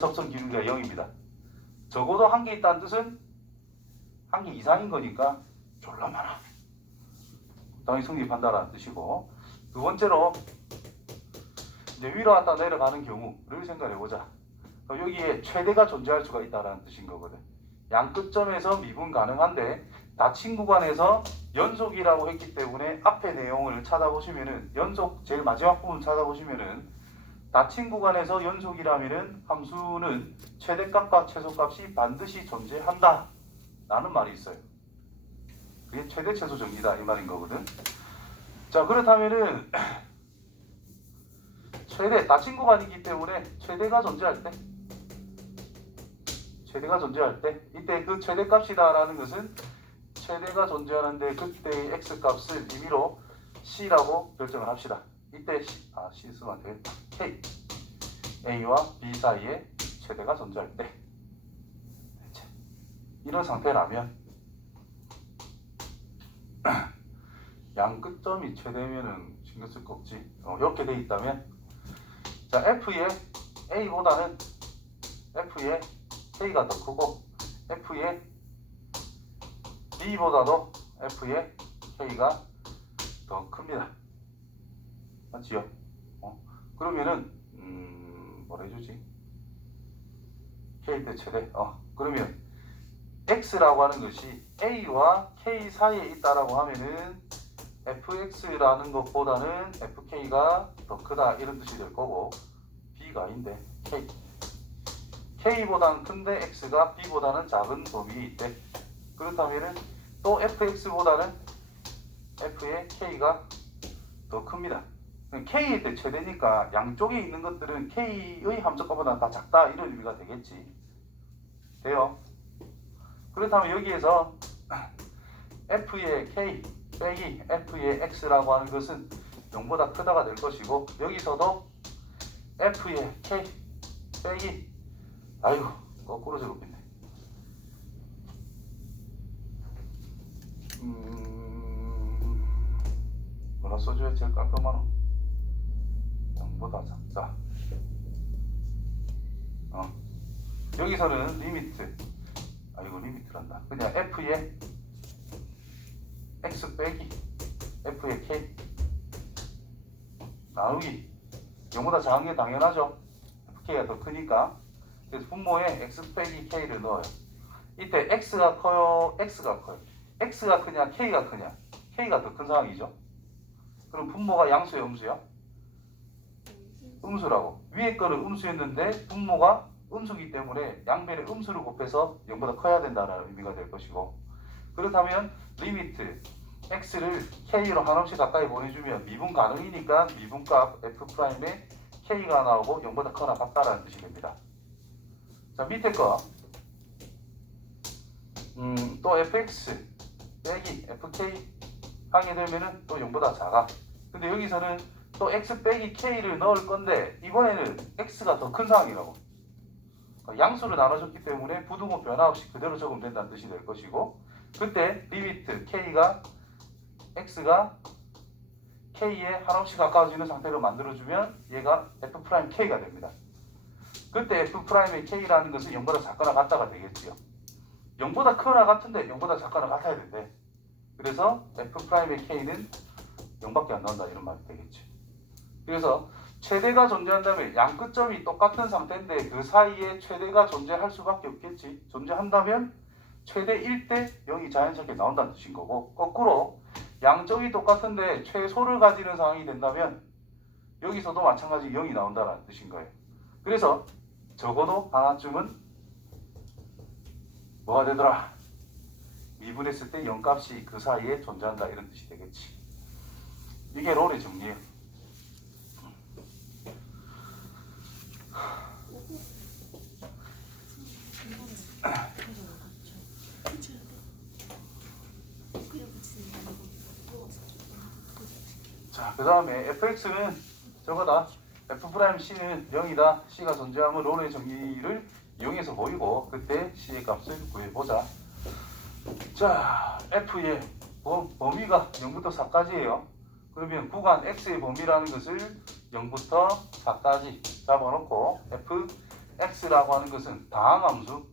접선 기울기가 0입니다. 적어도 한 개 있다는 뜻은 한 개 이상인 거니까 졸라 많아. 당연히 성립한다라는 뜻이고 두 번째로 이제 위로 왔다 내려가는 경우를 생각해 보자. 여기에 최대가 존재할 수가 있다라는 뜻인 거거든. 양 끝점에서 미분 가능한데 닫힌 구간에서 연속이라고 했기 때문에 앞에 내용을 찾아보시면은 연속 제일 마지막 부분 찾아보시면은 닫힌 구간에서 연속이라면은 함수는 최대값과 최소값이 반드시 존재한다 라는 말이 있어요. 그게 최대 최소 정리다 이 말인 거거든. 자 그렇다면은 최대 닫힌 구간이기 때문에 최대가 존재할 때 최대가 존재할 때 이때 그 최대값이다라는 것은 최대가 존재하는데 그때의 x 값을 임의로 c라고 결정을 합시다. 이때 아, 쓰면 안 되겠다. k a와 b 사이에 최대가 존재할 때 자, 이런 상태라면 양 끝점이 최대면은 신경 쓸 거 없지. 어, 이렇게 돼 있다면 자 f의 a보다는 f의 k가 더 크고 f의 b보다도 f의 k가 더 큽니다. 맞지요? 어, 그러면은 음, 뭐라 해주지? k 대 최대. 어, 그러면 x라고 하는 것이 a와 k 사이에 있다라고 하면은 fx라는 것보다는 fk가 더 크다 이런 뜻이 될 거고 b가 아닌데 k k보다는 큰데 x가 b보다는 작은 범위에 있대. 그렇다면은 또 fx보다는 f의 k가 더 큽니다. K의 때 최대니까 양쪽에 있는 것들은 k의 함수값보다 다 작다 이런 의미가 되겠지. 돼요? 그렇다면 여기에서 f의 k 빼기 f의 x라고 하는 것은 0보다 크다가 될 것이고 여기서도 f의 k 빼기 아이고 거꾸로 적었네. 음, 뭐라 써줘야 제일 깔끔하노? 0보다 작다. 어. 여기서는 리미트. 아이고 리미트란다. 그냥 f의 x 빼기 f의 k 나누기 0보다 작은 게 당연하죠. fk가 더 크니까. 그래서 분모에 x 빼기 k를 넣어요. 이때 x가 커요, x가 커요. x가 크냐, k가 크냐. k가 더 큰 상황이죠. 그럼 분모가 양수야, 음수야? 음수라고. 위에 거를 음수였는데 분모가 음수기 때문에 양변에 음수를 곱해서 0보다 커야 된다는 의미가 될 것이고 그렇다면 리미트 x를 k로 한없이 가까이 보내주면 미분 가능이니까 미분값 f'에 k가 나오고 0보다 커나 같다라는 뜻이 됩니다. 자 밑에 거 음, 또 fx 빼기 fk 하게 되면은 또 0보다 작아. 근데 여기서는 또 x 빼기 k를 넣을 건데 이번에는 x가 더 큰 상황이라고. 그러니까 양수를 나눠줬기 때문에 부등호 변화 없이 그대로 적으면 된다는 뜻이 될 것이고 그때 리미트 k가 x가 k에 한없이 가까워지는 상태로 만들어주면 얘가 f'k가 됩니다. 그때 f'의 k라는 것은 0보다 작거나 같다가 되겠지요. 0보다 크거나 같은데 0보다 작거나 같아야 된대. 그래서 f'의 k는 0밖에 안 나온다 이런 말이 되겠지. 그래서 최대가 존재한다면 양 끝점이 똑같은 상태인데 그 사이에 최대가 존재할 수밖에 없겠지. 존재한다면 최대 1대 0이 자연스럽게 나온다는 뜻인 거고 거꾸로 양쪽이 똑같은데 최소를 가지는 상황이 된다면 여기서도 마찬가지 0이 나온다는 뜻인 거예요. 그래서 적어도 하나쯤은 뭐가 되더라? 미분했을 때 0값이 그 사이에 존재한다 이런 뜻이 되겠지. 이게 롤의 정리예요. 자, 그 다음에 fx는 저거다. f'c는 0이다. c가 존재하면 롤의 정의를 이용해서 보이고 그때 c의 값을 구해보자. 자, f의 범, 범위가 0부터 4까지예요. 그러면 구간 x의 범위라는 것을 0부터 4까지 잡아놓고 f x라고 하는 것은 다항함수.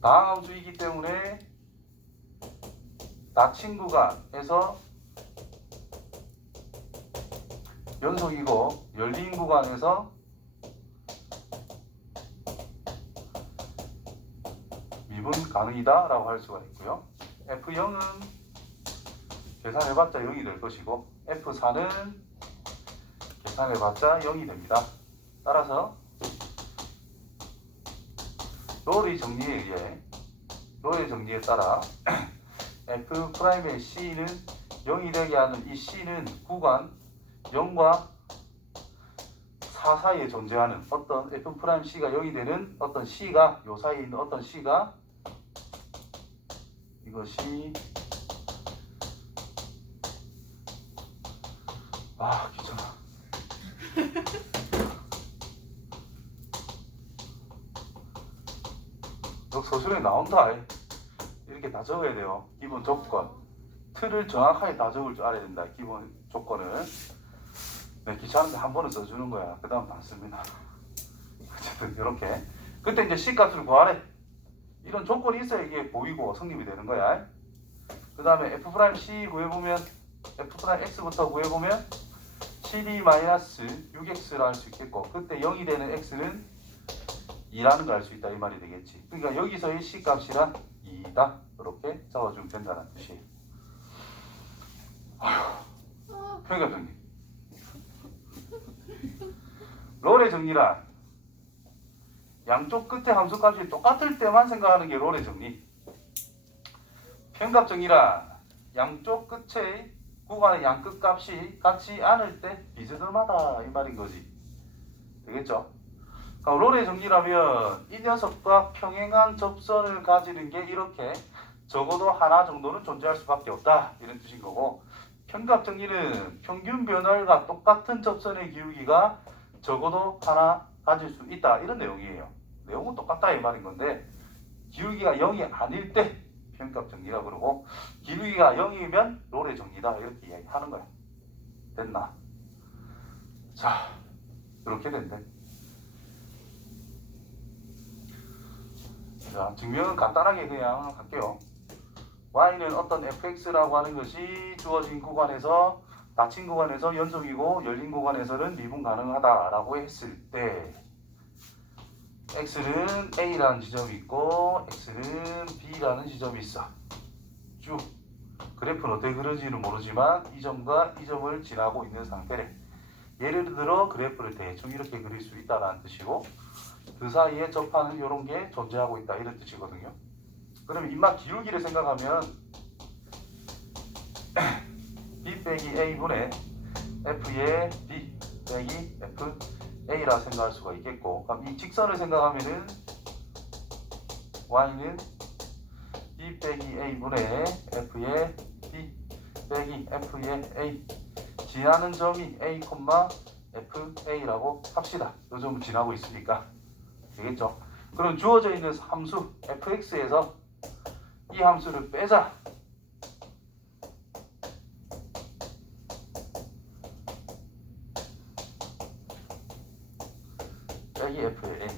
다항함수이기 때문에 닫힌 구간에서 연속이고 열린 구간에서 미분 가능이다 라고 할 수가 있고요. F0은 계산해봤자 0이 될 것이고 F4는 계산해봤자 0이 됩니다. 따라서 로리 정리에 의해 로리 정리에 따라 F'의 C는 0이 되게 하는 이 C는 구간 0과 4 사이에 존재하는 어떤 F'C가 0이 되는 어떤 C가 요 사이에 있는 어떤 C가 이것이 아 귀찮아. 너 서술에 나온다 이렇게 다 적어야 돼요. 기본 조건. 틀을 정확하게 다 적을 줄 알아야 된다 기본 조건을 네, 귀찮은데 한 번은 써주는 거야. 그 다음 안 씁니다. 어쨌든 이렇게. 그때 이제 C값을 구하래. 이런 조건이 있어야 이게 보이고 성립이 되는 거야. 그 다음에 F'C 구해보면 F'X부터 구해보면 7E-6X를 할수 있겠고 그때 0이 되는 X는 2라는 걸 알 수 있다 이 말이 되겠지. 그러니까 여기서의 C 값이란 2다. 이렇게 적어주면 된다는 뜻이에요. 아휴. 평가 정리. 롤의 정리란 양쪽 끝에 함수값이 똑같을 때만 생각하는 게 롤의 정리. 평갑 정리란 양쪽 끝의 구간의 양끝 값이 같지 않을 때 비스듬하다 이 말인 거지. 되겠죠? 그럼 롤의 정리라면 이 녀석과 평행한 접선을 가지는 게 이렇게 적어도 하나 정도는 존재할 수밖에 없다. 이런 뜻인 거고 평갑 정리는 평균 변화율과 똑같은 접선의 기울기가 적어도 하나 가질 수 있다. 이런 내용이에요. 내용은 똑같다 이 말인 건데 기울기가 0이 아닐 때 평값 정리라 그러고 기울기가 0이면 롤의 정리다 이렇게 이야기하는 거야 됐나? 자 이렇게 된대 자, 증명은 간단하게 그냥 할게요. y는 어떤 fx라고 하는 것이 주어진 구간에서 닫힌 구간에서 연속이고 열린 구간에서는 미분 가능하다라고 했을 때 x는 a라는 지점이 있고 x는 b라는 지점이 있어. 쭉 그래프는 어떻게 그런지는 모르지만 이 점과 이 점을 지나고 있는 상태래. 예를 들어 그래프를 대충 이렇게 그릴 수 있다라는 뜻이고 그 사이에 접하는 이런 게 존재하고 있다 이런 뜻이거든요. 그러면 입맛 기울기를 생각하면 b 빼기 a 분의 f의 b 빼기 f a라 생각할 수가 있겠고 그럼 이 직선을 생각하면은 y는 b 빼기 a 분의 f의 b 빼기 f의 a 지나는 점이 a, fa라고 합시다. 요 점을 지나고 있으니까 되겠죠? 그럼 주어져 있는 함수 fx에서 이 함수를 빼자. 빼기 f의 n.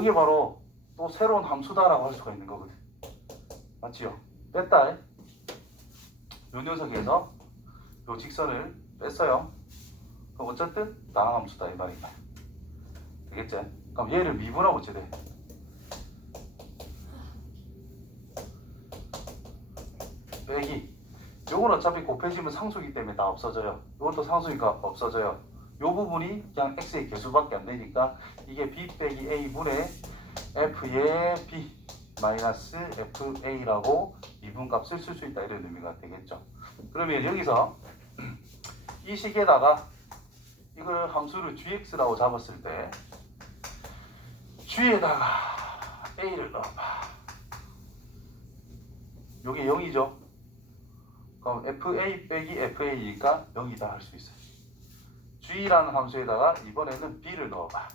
이게 바로 또 새로운 함수다라고 할 수가 있는 거거든. 맞지요? 뺐다. 요 녀석에서 요 직선을 뺐어요. 그럼 어쨌든 다항함수다 이 말이다. 되겠지? 그럼 얘를 미분하면 어째 돼? 빼기. 요건 어차피 곱해지면 상수기 때문에 다 없어져요. 요것도 상수니까 없어져요. 요 부분이 그냥 x의 개수밖에 안 되니까 이게 b 빼기 a 분의 f의 b 마이너스 fa라고 미분값을 쓸 수 있다 이런 의미가 되겠죠. 그러면 여기서 이 식에다가 이걸 함수를 gx라고 잡았을 때 g에다가 a를 넣어봐. 요게 0이죠. 그럼 fa 빼기 fa니까 0이다 할 수 있어요. G라는 함수에다가 이번에는 b를 넣어봐.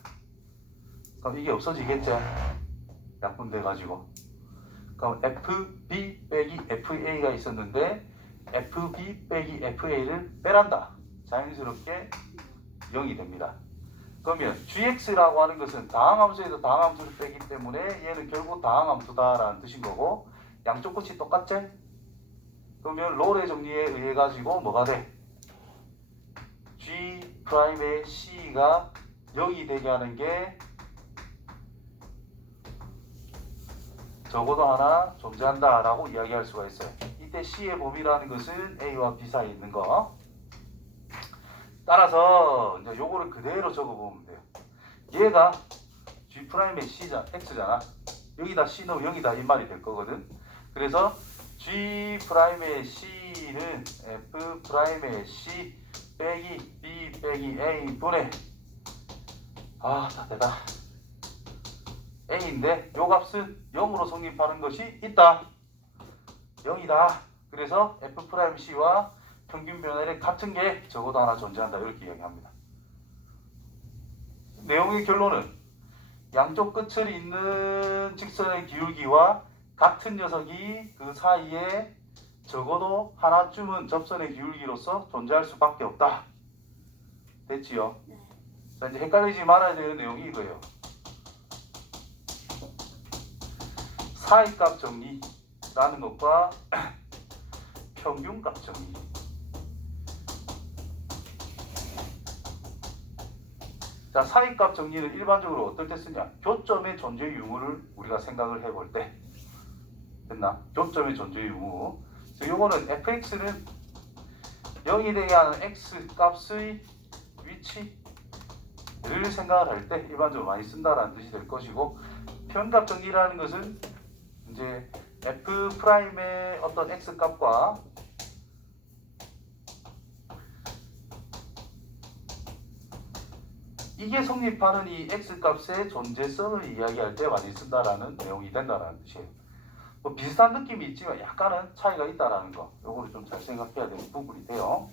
그럼 이게 없어지겠죠. 약분돼 가지고. 그럼 fb 빼기 fa가 있었는데 fb 빼기 fa를 빼란다. 자연스럽게 0이 됩니다. 그러면 gx라고 하는 것은 다항함수에서 다항함수를 빼기 때문에 얘는 결국 다항함수다라는 뜻인 거고 양쪽 끝이 똑같지? 그러면 롤의 정리에 의해 가지고 뭐가 돼? 프라임의 c가 0이 되게 하는 게 적어도 하나 존재한다 라고 이야기할 수가 있어요. 이때 C의 범위라는 것은 A와 B 사이에 있는 거. 따라서 이제 요거를 그대로 적어보면 돼요. 얘가 G 프라임의 C자, X잖아. 여기다 C 넣으면 0이다 이 말이 될 거거든. 그래서 G 프라임의 C는 F 프라임의 C 빼기 B 빼기 A 분의 아, 다 되다. A인데 요 값은 0으로 성립하는 것이 있다. 0이다. 그래서 F'C와 평균 변화율이 같은 게 적어도 하나 존재한다. 이렇게 이야기합니다. 내용의 결론은 양쪽 끝을 잇는 직선의 기울기와 같은 녀석이 그 사이에 적어도 하나쯤은 접선의 기울기로서 존재할 수밖에 없다. 됐지요? 네. 자, 이제 헷갈리지 말아야 되는 내용이 이거예요. 사이값 정리라는 것과 평균값 정리. 자, 사이값 정리는 일반적으로 어떨 때 쓰냐? 교점의 존재 유무를 우리가 생각을 해볼 때. 됐나? 교점의 존재 유무. 그래서 요거는 fx는 0이 되게 하는 x 값의 위치를 생각을 할 때 일반적으로 많이 쓴다라는 뜻이 될 것이고 평값 정리라는 것은 이제 f 프라임의 어떤 x 값과 이게 성립하는 이 x 값의 존재성을 이야기할 때 많이 쓴다라는 내용이 된다라는 뜻이에요. 뭐 비슷한 느낌이 있지만 약간은 차이가 있다라는 거. 요거를 좀 잘 생각해야 되는 부분이 돼요.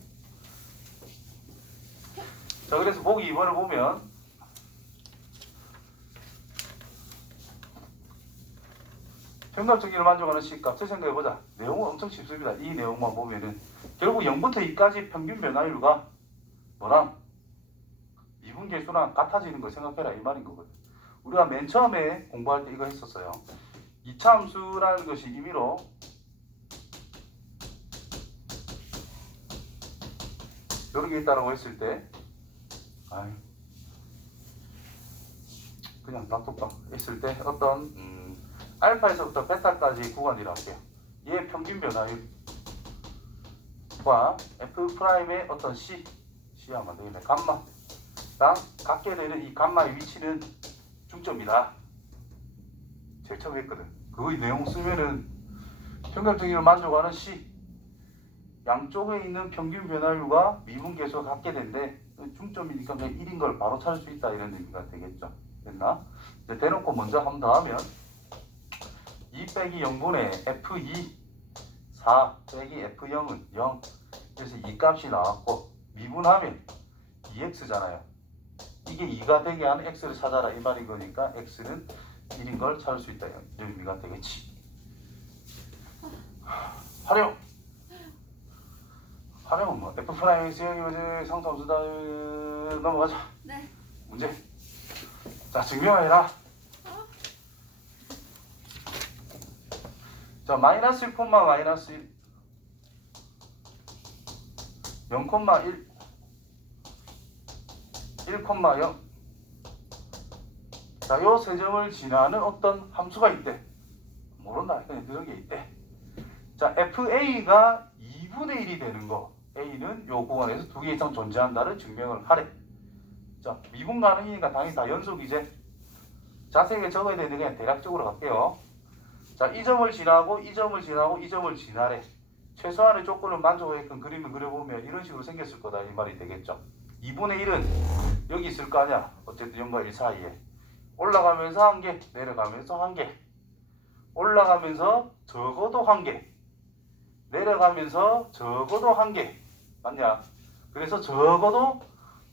자, 그래서 보기 2번을 보면 정리를 만족하는 C값을 생각해보자. 내용은 엄청 쉽습니다. 이 내용만 보면은 결국 0부터 2까지 평균 변화율과 뭐랑 미분계수랑 같아지는 걸 생각해라 이 말인 거거든. 우리가 맨 처음에 공부할 때 이거 했었어요. 이차함수라는 것이 임의로 이런 게 있다라고 했을 때 아유 그냥 닥독닥 했을 때 어떤 음, 알파에서부터 베타까지 구간이라고 할게요. 얘 평균 변화율과 f 프라임의 어떤 c c하면 되겠네 감마랑 갖게 되는 이 감마의 위치는 중점이다. 제일 처음 했거든. 그의 내용 쓰면은 평균적으로 만족하는 C 양쪽에 있는 평균 변화율과 미분 계수가 같게 된데 중점이니까 그냥 1인 걸 바로 찾을 수 있다 이런 의미가 되겠죠. 됐나? 이제 대놓고 먼저 더 하면 2 빼기 0분의 F2 4 빼기 F0은 0 그래서 이 값이 나왔고 미분하면 2x잖아요. 이게 2가 되게 하는 x를 찾아라 이 말인 거니까 x는 1인 걸 찾을 수 있다 이런 의미가 되겠지. 하, 활용. 활용은 뭐 f 프라임 x 형이 뭐지 상수함수다 넘어가자. 네. 문제. 자 증명해라. 자 마이너스 1 콤마 마이너스 1 0 콤마 1 1 콤마 0 자, 요 세 점을 지나는 어떤 함수가 있대. 모른다. 그냥 그런 게 있대. 자, FA가 2분의 1이 되는 거. A는 요 구간에서 두 개 이상 존재한다를 증명을 하래. 자, 미분 가능이니까 당연히 다 연속이제. 자세하게 적어야 되는데 그냥 대략적으로 갈게요. 자, 이 점을 지나고 이 점을 지나고 이 점을 지나래. 최소한의 조건을 만족하게끔 그림을 그려보면 이런 식으로 생겼을 거다 이 말이 되겠죠. 2분의 1은 여기 있을 거 아니야. 어쨌든 0과 1 사이에. 올라가면서 한 개, 내려가면서 한 개. 올라가면서 적어도 한 개. 내려가면서 적어도 한 개. 맞냐? 그래서 적어도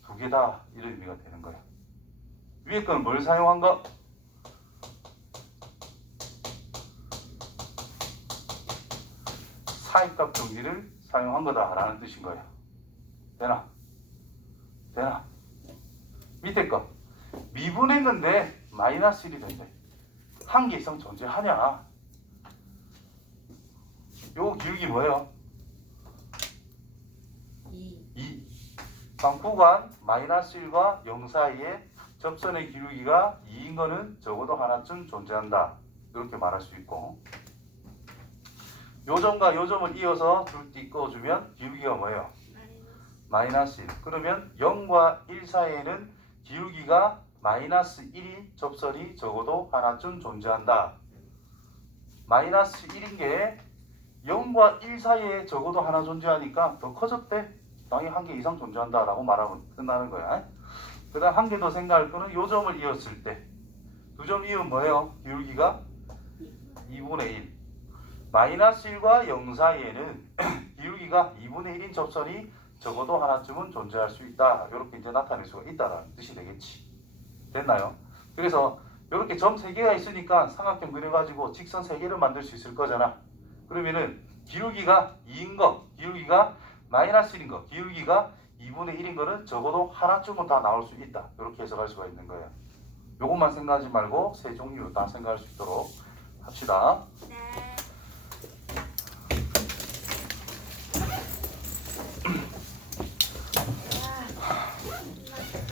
두 개다. 이런 의미가 되는 거야. 위에 건 뭘 사용한 거? 사입값 정리를 사용한 거다라는 뜻인 거예요. 되나? 되나? 밑에 거 미분했는데 마이너스 1이 된대. 한계 이상 존재하냐? 요 기울기 뭐예요? 2 2. 그럼 구간 마이너스 1과 0 사이에 접선의 기울기가 2인 거는 적어도 하나쯤 존재한다. 이렇게 말할 수 있고 요 점과 요 점을 이어서 줄띠 꺼주면 기울기가 뭐예요? 마이너스 1. 그러면 0과 1 사이에는 기울기가 마이너스 1이 접선이 적어도 하나쯤 존재한다. 마이너스 1인 게 0과 1 사이에 적어도 하나 존재하니까 더 커졌대. 당연히 한 개 이상 존재한다 라고 말하면 끝나는 거야. 그 다음 한 개 더 생각할 거는 요 점을 이었을 때. 두 점 이으면 뭐예요? 기울기가 2분의 1. 마이너스 1과 0 사이에는 기울기가 2분의 1인 접선이 적어도 하나쯤은 존재할 수 있다. 이렇게 이제 나타낼 수가 있다라는 뜻이 되겠지. 됐나요? 그래서 이렇게 점 3개가 있으니까 삼각형 그려가지고 직선 3개를 만들 수 있을 거잖아. 그러면은 기울기가 2인 거, 기울기가 마이너스 1인 거, 기울기가 2분의 1인 거는 적어도 하나쯤은 다 나올 수 있다. 이렇게 해석할 수가 있는 거예요. 요것만 생각하지 말고 세 종류 다 생각할 수 있도록 합시다. 네